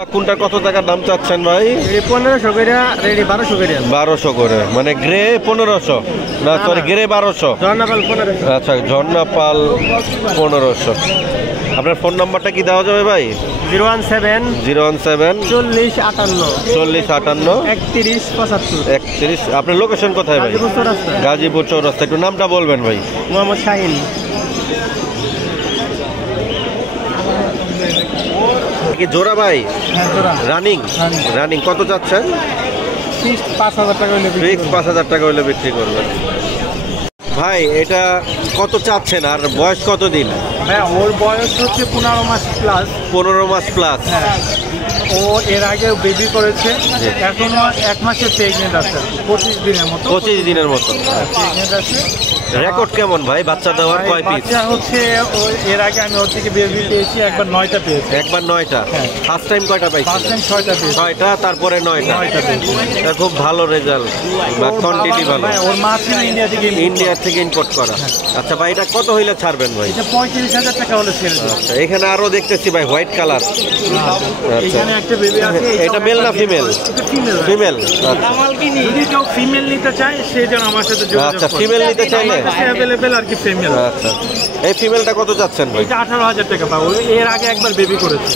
কোনটা কত টাকা দাম চাচ্ছেন ভাই? 1500 করে, রেডি 1200 করে। 1200 করে, মানে গ্রে 1500 না, সরি গ্রে 1200। ঝর্ণাপাল 1500। আচ্ছা, ঝর্ণাপাল 1500। আপনার ফোন নাম্বারটা কি দেওয়া যাবে ভাই? 017 017 40 58 40 58 31 75। 31। আপনার লোকেশন কোথায় ভাই? গাজীপুর চৌরাস্তা। গাজীপুর চৌরাস্তা। একটু নামটা বলবেন ভাই। মোহাম্মদ শাহিন। কি জোড়া ভাই? হ্যাঁ, জোড়া। রানিং রানিং কত চাচ্ছেন? ফিক্স 5000 টাকা হইলে বিক্রি ফিক্স করব। 5000 টাকা হলে বিক্রি করবেন। ভাই এটা কত চাচ্ছেন আর বয়স কত দিন? হ্যাঁ, ওর বয়স হচ্ছে 15 মাস প্লাস। 15 মাস প্লাস। হ্যাঁ, ও এর আগে বেবি করেছে, এখনো 1 মাসের প্রেগনেন্ট আছে, 25 দিনের মতো। 25 দিনের মতো। প্রেগনেন্ট আছে। রেকর্ড কেমন ভাই বাচ্চা দেওয়ার? কয় পিস? বাচ্চা হচ্ছে এর আগে আমি ওর থেকে বেবি পেয়েছি, একবার 9টা পেয়েছি। একবার 9টা। ফার্স্ট টাইম কয়টা পাইছেন? ফার্স্ট টাইম 6টা পেয়েছি। 6টা, তারপরে 9টা। 9টা পেয়েছি। এটা খুব ভালো রেজাল্ট বা কোয়ান্টিটি ভালো। হ্যাঁ, ওর মা ছিল ইন্ডিয়া থেকে। ইন্ডিয়া থেকে ইম্পোর্ট করা। আচ্ছা ভাই, এটা কত হইলে ছাড়বেন ভাই? এটা 35,000 টাকা হলে ছেড়ে দেব। আচ্ছা, এখানে আরো দেখতেছি ভাই হোয়াইট কালার। আচ্ছা, এখানে একটা বেবি আছে। এটা মেল না ফিমেল? এটা ফিমেল। ফিমেল। যদি কেউ ফিমেল নিতে চায় সে যেন আমার সাথে যোগাযোগ আচ্ছা, করে। ফিমেল নিতে চাইলে অ্যাভেলেবেল আর কি ফিমেল। আচ্ছা, এই ফিমেলটা কত যাচ্ছেন ভাই? এটা 18,000 টাকা পাবো। এর আগে একবার বেবি করেছে।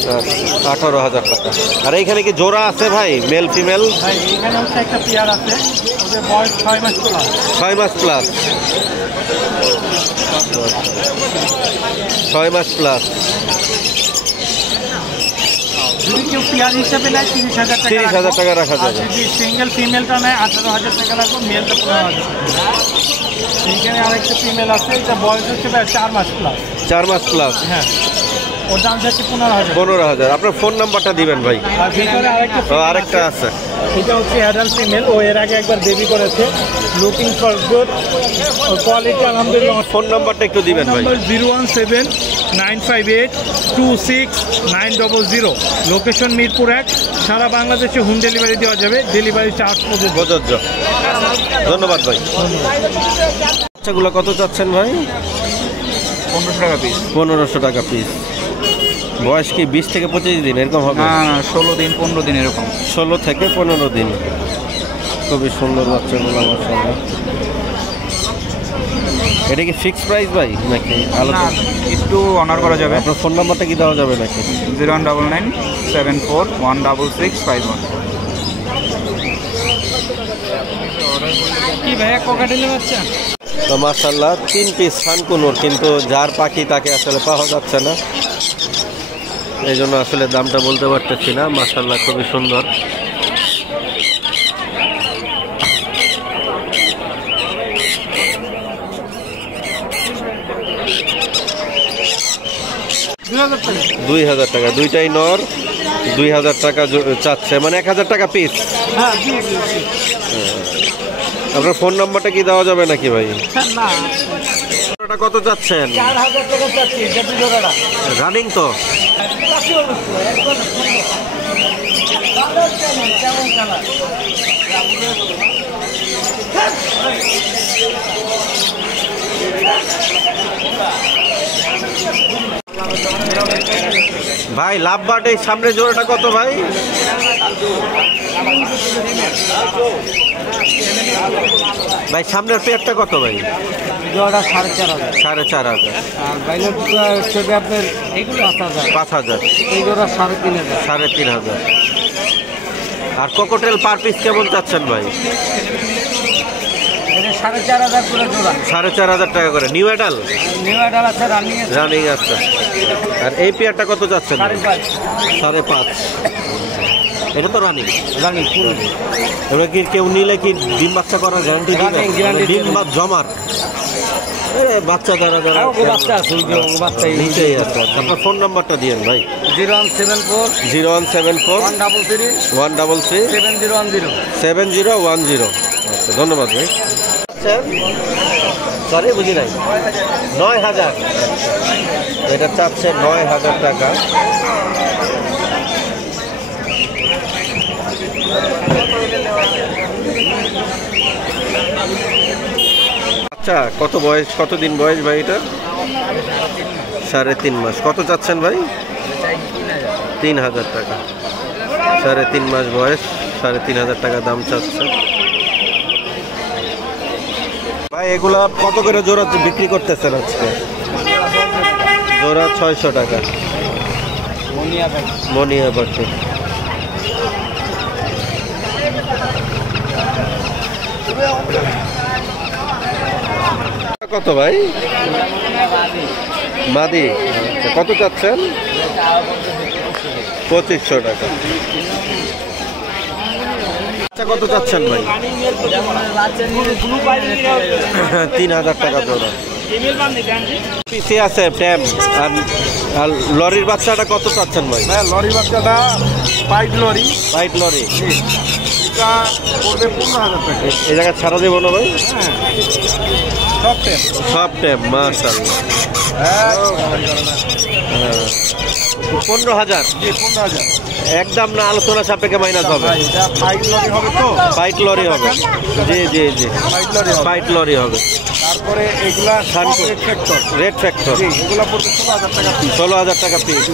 18,000 টাকা। আর এইখানে কি জোড়া আছে ভাই, মেল ফিমেল? ভাই এখানে হচ্ছে একটা পেয়ার আছে, ওদের বয়স 6 মাস প্লাস। 6 মাস প্লাস। 6 মাস প্লাস। যদি কেউ পেয়ার হিসাবে নেয় 30,000 টাকা। 30,000 টাকা রাখা আর যাবে। যদি সিঙ্গেল ফিমেলটা নেয় 18,000 টাকা লাগবে, মেলটা 15,000 টাকা। এইখানে আরেকটা ফিমেল আছে, এটা বয়স হচ্ছে প্রায় 4 মাস প্লাস। 4 মাস প্লাস। হ্যাঁ, ওর দাম যাচ্ছে 15,000। 15,000। আপনার ফোন নাম্বারটা দিবেন ভাই। আর ভিতরে আরেকটা ও, female আরেকটা আছে। এটা হচ্ছে অ্যাডাল্ট ফিমেল, ও এর আগে একবার বেবি করেছে। লুকিং ফর গুড, কোয়ালিটি আলহামদুলিল্লাহ। ফোন নাম্বারটা একটু দিবেন ভাই। নাম্বার 017 958 26 900। লোকেশন মিরপুর 1। সারা বাংলাদেশে হোম ডেলিভারি দেওয়া যাবে, ডেলিভারি চার্জ প্রযোজ্য। প্রযোজ্য। ধন্যবাদ ভাই। বাচ্চাগুলো কত চাচ্ছেন ভাই? 1500 টাকা পিস। 1500 টাকা পিস। বয়স কি 20 থেকে 25 দিন এরকম হবে? না, 16 দিন 15 দিন এরকম। 16 থেকে 15 দিন। খুবই সুন্দর বাচ্চাগুলো মাশাআল্লাহ। এটা কি ফিক্সড প্রাইস ভাই নাকি আলাদা? একটু অনার করা যাবে। আপনার ফোন নাম্বারটা কি দেওয়া যাবে নাকি? 0199 74 166 51। কি ভাইয়া, কোকাটেলের বাচ্চা? তো মাশাআল্লাহ 3 পিস সানকুনুর, কিন্তু যার পাখি তাকে আসলে পাওয়া যাচ্ছে না, এই জন্য আসলে দামটা বলতে পারতেছি না। মাশাআল্লাহ খুবই সুন্দর। $2,000 2,000 টাকা। দুইটাই নর। 2,000 টাকা চাচ্ছে, মানে 1,000 টাকা পিস। হ্যাঁ, আপনার ফোন নাম্বারটা কি দেওয়া যাবে নাকি ভাই? না, ওটা কত চাচ্ছেন? 4,000 টাকা চাচ্ছি। জাতি জোড়াটা রানিং তো? কেমন কালার? ভাই লাভ বার্ড এই সামনে জোড়াটা কত ভাই? ভাই সামনের পেয়ারটা কত ভাই? জোড়া 4,500। 4,500। আর বাইরের ছবি আপনার 5,000। 5,000। এই জোড়া 3,500। 3,500। আর কোকোটেল পার পিস কেমন চাচ্ছেন ভাই? এটা 4,500 করে জোড়া। 4,500 টাকা করে। New adult? নিউ অ্যাডাল আছে, রানিং আছে। রানিং আছে। আর এই পেয়ারটা কত চাচ্ছেন? 5.5। এটা তো রানিং। রানিং ফুল। এবার কি কেউ নিলে কি ডিম বাচ্চা করার গ্যারান্টি দিবেন? Running guarantee ডিম বা জমার? বাচ্চা দ্বারা যারা বাচ্চা আছে, বাচ্চা নিচেই আছে। আপনার ফোন নাম্বারটা দিয়েন ভাই। 0174 0174 133 133 7010। 7010। আচ্ছা, ধন্যবাদ ভাই। সরি বুঝি নাই। 9,000। এটা চাচ্ছে 9,000 টাকা। আচ্ছা, কত বয়স, কতদিন বয়স ভাই এটা? 3.5 মাস। কত চাচ্ছেন ভাই? 3,000 টাকা। 3.5 মাস বয়স, 3.5 টাকা দাম চাচ্ছে ভাই। এগুলা কত করে জোড়া বিক্রি করতেছেন আজকে? জোড়া 600 টাকা। মনিয়া পাখি কত ভাই? মাদি কত চাচ্ছেন? 2500 টাকা। কত চাচ্ছেন ভাই? 3000 টাকা জোড়া। পিসি আছে ট্যাম। আর লরির বাচ্চাটা কত চাচ্ছেন ভাই? হ্যাঁ, লরির বাচ্চাটা পাইট লরি। পাইট লরি এটা পড়বে 15,000 টাকা। এই জায়গায় ছাড়া দেবো না ভাই? সব টেপ। সব ট্যাম মাশাআল্লাহ। 15,000। 15,000 একদম না আলোচনা সাপেক্ষে মাইনাস হবে? এটা পাইট লরি হবে তো? পাইট লরি হবে। জি জি জি, পাইট লরি হবে। পাইট লরি হবে। তারপরে এগুলা শানকো। Red factor. রেড ফ্যাক্টর এগুলা পড়বে 16,000 টাকা পিস। 16,000 টাকা পিস।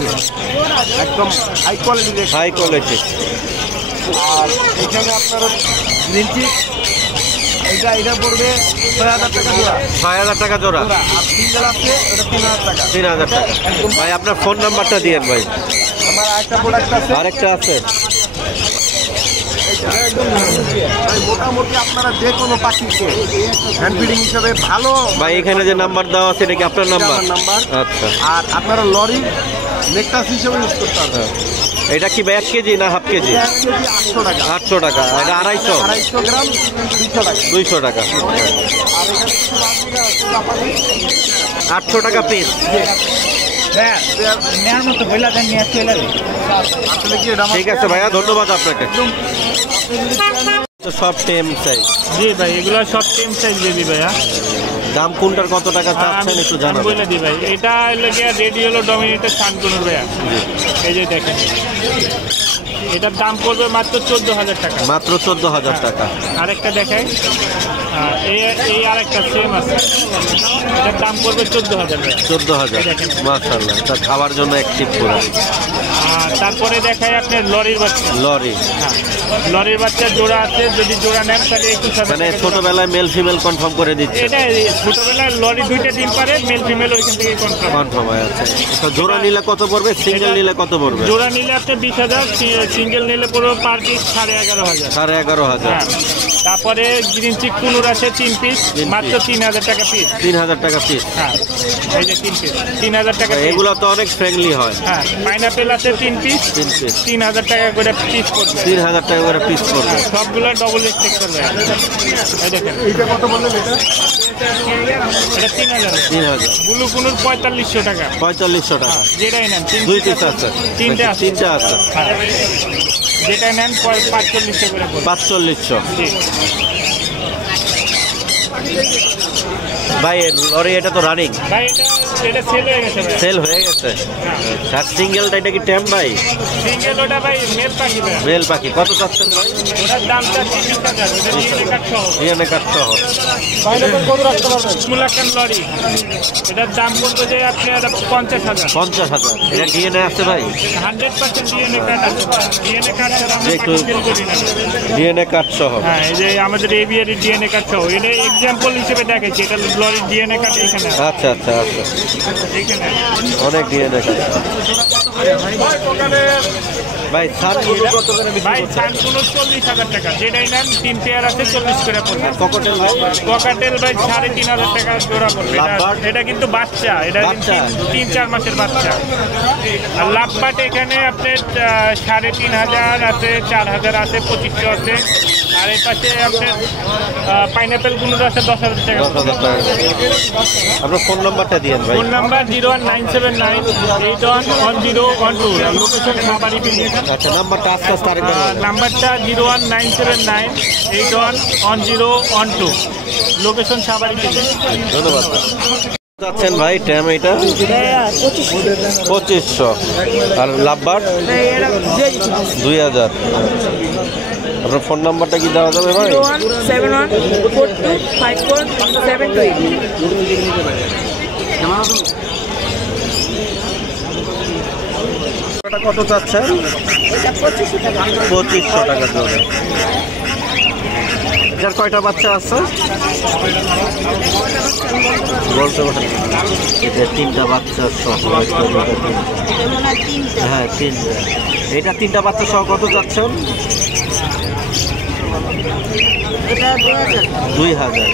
একদম হাই কোয়ালিটি। High quality. আর এখানে আপনার লিঞ্চি, এটা পড়বে 6,000 টাকা জোড়া। 6,000 টাকা জোড়া। আর সিঙ্গেল আছে ওটা 3,000 টাকা। 3,000 টাকা। ভাই আপনার ফোন নাম্বারটা দিয়েন ভাই। আমার আরেকটা প্রোডাক্ট আছে। আরেকটা আছে? মোটামুটি আপনারা যে কোনো পাখিকে হ্যান্ড ফিডিং হিসাবে ভালো। ভাই এখানে যে নাম্বার দেওয়া আছে এটা কি আপনার নাম্বার? নাম্বার। আচ্ছা। আর আপনারা লরি নেকটাস হিসেবে ইউজ করতে পারবেন। এটা কি 1 কেজি না হাফ কেজি? 800 টাকা। 800 টাকা। এটা 250? 250 গ্রাম 200 টাকা। 200 টাকা। আর এখানে কিছু বাচ্চা আছে জাপানি। 800 টাকা পিস। হ্যাঁ, নেয়ার মতো বইলা দেন, নিয়ে চলে যাবে। আসলে কি এটা ঠিক আছে ভাইয়া, ধন্যবাদ আপনাকে। তো সব টেম সাইজ। জি ভাই, এগুলো সব টেম সাইজ বেবি ভাইয়া। দাম কোনটার কত টাকা চাচ্ছেন একটু জানাবেন? বলে দি ভাই, এটা লাগে রেডি হলো ডমিনেটর শানকুনুর ভাইয়া। এই যে দেখেন, এটার দাম পড়বে মাত্র 14,000 টাকা। মাত্র 14,000 টাকা। আরেকটা দেখাই, এই আরেকটা সেম আছে, এটার দাম পড়বে 14,000 টাকা। 14,000। মাশাআল্লাহ, তা খাওয়ার জন্য অ্যাক্টিভ পুরো। আর তারপরে দেখাই আপনার লরির বাচ্চা। লরি। হ্যাঁ, লরির বাচ্চা জোড়া আছে, যদি জোড়া নেন তাহলে 21,000 মানে টাকা। ছোটবেলায় মেল ফিমেল কনফার্ম করে দিচ্ছে? এটা ছোটবেলায় লরি 2টা ডিম পারে, মেল ফিমেল ওইখান থেকে কনফার্ম। কনফার্ম হয়ে আছে। তো জোড়া নিলে কত পড়বে? সিঙ্গেল নিলে কত পড়বে? জোড়া নিলে আপনি 20,000, সিঙ্গেল নিলে পড়বে পার পিস 11,500। 11,500। হ্যাঁ, তারপরে গ্রিন চিক কুনুর আছে 3 পিস, মাত্র 3,000 টাকা পিস। 3,000 টাকা পিস। হ্যাঁ, এই যে 3 পিস 3,000 টাকা piece। এগুলো তো অনেক ফ্রেন্ডলি হয়। হ্যাঁ, পাইনাপেল আছে 3 পিস, 3 পিস 3,000 টাকা করে পিস পড়বে। 3,000 টাকা করে পিস পড়বে। হ্যাঁ, সবগুলো ডবল স্টেক করবে। এই দেখেন, এইটা কত বললেন? এটা এটা 3,000। 3,000। ব্লু কুনুর 4,500 টাকা। 4,500 টাকা। যেটাই নেন 3 2 পিস আছে? তিনটে আছে। 3টা আছে। হ্যাঁ, যেটা নেন 4500 করে পড়বে। 4500। জি। ভাই লরি এটা তো রানিং ভাই, এটা সেল হয়ে গেছে ভাই। সেল হয়ে গেছে। আর সিঙ্গেলটা এটা কি ট্যাম ভাই? সিঙ্গেল ওটা ভাই মেল পাখি ভাই। মেল পাখি কত চাচ্ছেন ভাই? ওটার দামটা 30,000, ওটা ডিএনএ কার্ড সহ। ডিএনএ কার্ড সহ। পাইনাপেল কত রাখতে পারবেন? মুলাকান লরি, এটার দাম পড়বে যে আপনার 50,000। 50,000। এটা ডিএনএ আছে ভাই? 100% ডিএনএ কার্ড আছে। ডিএনএ কার্ড ছাড়া আমরা একটু পাখি সেল করি না। ডিএনএ কার্ড সহ। হ্যাঁ, এই যে আমাদের এভিয়ারি ডিএনএ কার্ড সহ, এটা এক্সাম্পল হিসেবে দেখাচ্ছি। এটা লরির ডিএনএ কার্ড এখানে আছে। আচ্ছা আচ্ছা আচ্ছা, এখানে অনেক ডিএনএ কার্ড। ভাই সানগুলো কত করে বিক্রি ভাই করছেন? সানকুনো 40,000 টাকা। যেটাই নেন 3 পেয়ার আছে, 40 করে পড়বে। ককটেল ভাই? ককাটেল ভাই 3,500 টাকা জোড়া পড়বে। লাভবার্ড? এটা কিন্তু বাচ্চা, এটা বাচ্চা? 3-4 মাসের বাচ্চা। আর লাভবাট এখানে আপনার 3,500 আছে, 4,000 আছে, 2,500 আছে। আর এই পাশে আপনার পাইনাপেল গুলো আছে 10,000 টাকা। 10,000 টাকা। আপনার ফোন নাম্বারটা দিয়েন ভাই। Phone number 01979811012। Location সাবারি building. আচ্ছা, নাম্বারটা আস্তে আস্তে আরেকবার বলুন। নাম্বারটা 01979811012। Location সাবারি building. ধন্যবাদ। যাচ্ছেন ভাই ট্যাম এটা? 2500। আর লাভবার্ড 2,000। আপনার ফোন নাম্বারটা কি দেওয়া যাবে ভাই? 01714254728। এটা কত চাচ্ছেন? এটা 2500 টাকা। 2500 টাকা জোড়া। এটার কয়টা বাচ্চা আছে বলতে পারেন? এটা 3টা বাচ্চা সহ। এটা মনে হয় 3টা। হ্যাঁ 3টা। এটা 3টা বাচ্চা সহ কত চাচ্ছেন? এটা 2000। 2000।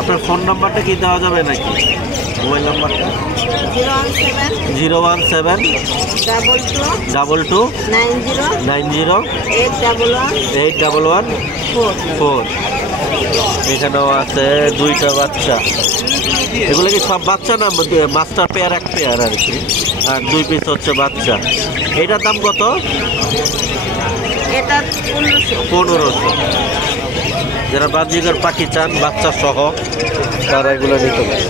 আপনার ফোন নাম্বারটা কি দেওয়া যাবে নাকি? মোবাইল নাম্বারটা 017 017 22 92 90 90 811 4। 4। এখানেও আছে 2টা বাচ্চা। এগুলো কি সব বাচ্চা না মাস্টার পেয়ার এক পেয়ার আর কি, আর 2 পিস হচ্ছে বাচ্চা। এটার দাম কত? এটা 1500। 1500। যারা বাজিকার পাখি চান বাচ্চা সহ তারা এগুলো নিতে পারে।